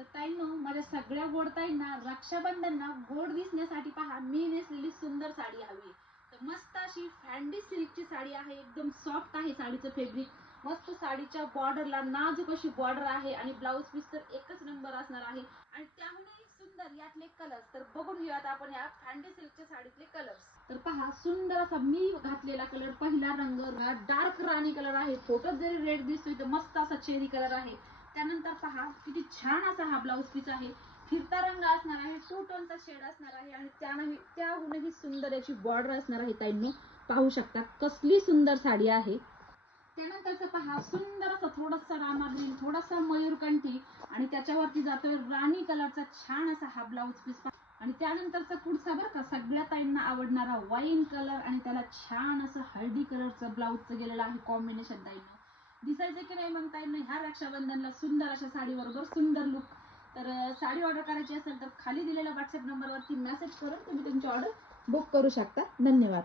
तर ताईंनो, माझ्या सगळ्या गोड ताईंना रक्षाबंधनला गोड दिसण्यासाठी पहा मी नेसलेली सुंदर साडी हवी. तर मस्त अशी फॅन्डी सिल्कची साडी आहे, एकदम सॉफ्ट आहे साडीचं फॅब्रिक. मस्त साडीच्या बॉर्डरला नाजूक अशी बॉर्डर आहे आणि ब्लाऊज पीस तर एकच नंबर असणार आहे. आणि त्याहूनही सुंदर यातले कलर्स तर बघून घेऊयात आपण या फॅन्डी सिल्कच्या साडीतले कलर्स. तर पहा, सुंदर असा मी घातलेला कलर पहिला रंग डार्क राणी कलर आहे. फोटोत जरी रेड दिसतोय तर मस्त असा चेरी कलर आहे. त्यानंतर पहा किती छान असा हा ब्लाऊज पीस आहे. फिरता रंग असणार आहे, टू टोनचा शेड असणार आहे आणि त्याहूनही सुंदर याची बॉर्डर असणार आहे. ताईंनो पाहू शकता कसली सुंदर साडी आहे. त्यानंतरचा पहा सुंदर असा थोडासा रामा ग्रीन, थोडासा मयूरकंठी आणि त्याच्यावरती जातोय राणी कलरचा छान असा हा ब्लाऊज पीस. आणि त्यानंतरचा पुढचा बरं का सगळ्या ताईंना आवडणारा वाईन कलर आणि त्याला छान असं हळदी कलरचं ब्लाऊजचं गेलेलं आहे कॉम्बिनेशन. ताईंनो दिसायचं की नाही मग ताईंनो ह्या रक्षाबंधनला सुंदर अशा साडी बरोबर सुंदर लुक. तर साडी ऑर्डर करायची असेल तर खाली दिलेल्या व्हॉट्सअप नंबरवरती मेसेज करून तुम्ही तुमची ऑर्डर बुक करू शकता. धन्यवाद.